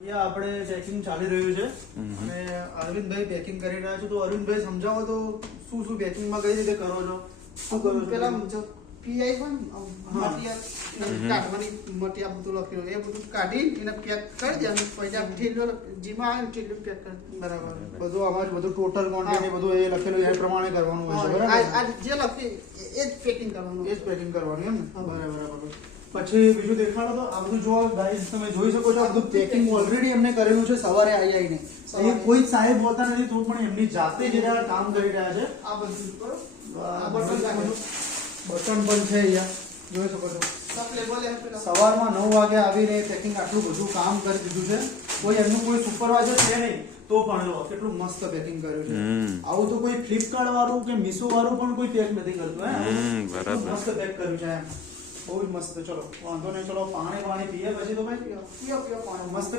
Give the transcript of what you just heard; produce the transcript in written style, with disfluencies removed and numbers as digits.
આપણે પેકિંગ ચાલી રહ્યું છે અને અરવિંદભાઈ પેકિંગ કરી રહ્યા છે. તો અરવિંદભાઈ સમજાવો તો શું શું પેકિંગમાં કઈ રીતે કરો છો, શું કરો છો? પેલા પીઆઈ પણ મટીરિયલ કાઢવાની મટીરિયલ બધું લખેલું એ બધું કાઢી એને પેક કરી દેવાનું. પછી ઠેલો જેમાં આવે ને ઠેલો પેક કરી. બરાબર, બધું આમાં બધું ટોટલ ક્વોન્ટિટી બધું એ લખેલું એ પ્રમાણે કરવાનું હોય છે. બરાબર, આ જે લખી એ જ પેકિંગ કરવાનું. એ જ પેકિંગ કરવાનું એમ ને? બરાબર. પછી બીજું દેખાડો તો આ બધું જો ગાઈસ તમે જોઈ શકો છો આ બધું પેકિંગ ઓલરેડી એમને કરેલું છે સવારે આવીને. એ કોઈ સાહેબ હોતા નથી તો પણ એમની જાતે જ આ કામ કરી રહ્યા છે. આ બધું બરોબર. આ બટન પણ છે અહીંયા જોઈ શકો છો. સબ લેવલ હે પેલા સવારમાં 9 વાગે આવીને પેકિંગ આટલું બધું કામ કરી દીધું છે. કોઈ એમનું કોઈ સુપરવાઇઝર છે નહીં તો પણ જો કેટલું મસ્ત પેકિંગ કર્યું છે. આવું તો કોઈ ફ્લિપકાર્ટ વાળું કે મીશો વાળું પણ કોઈ પેક નથી કરતું. બરાબર, મસ્ત પેક કર્યું છે એમ. બહુ જ મસ્ત. ચલો વાંધો નહીં, ચલો પાણી પીએ પછી તો ભાઈ પીઓ પાણી મસ્ત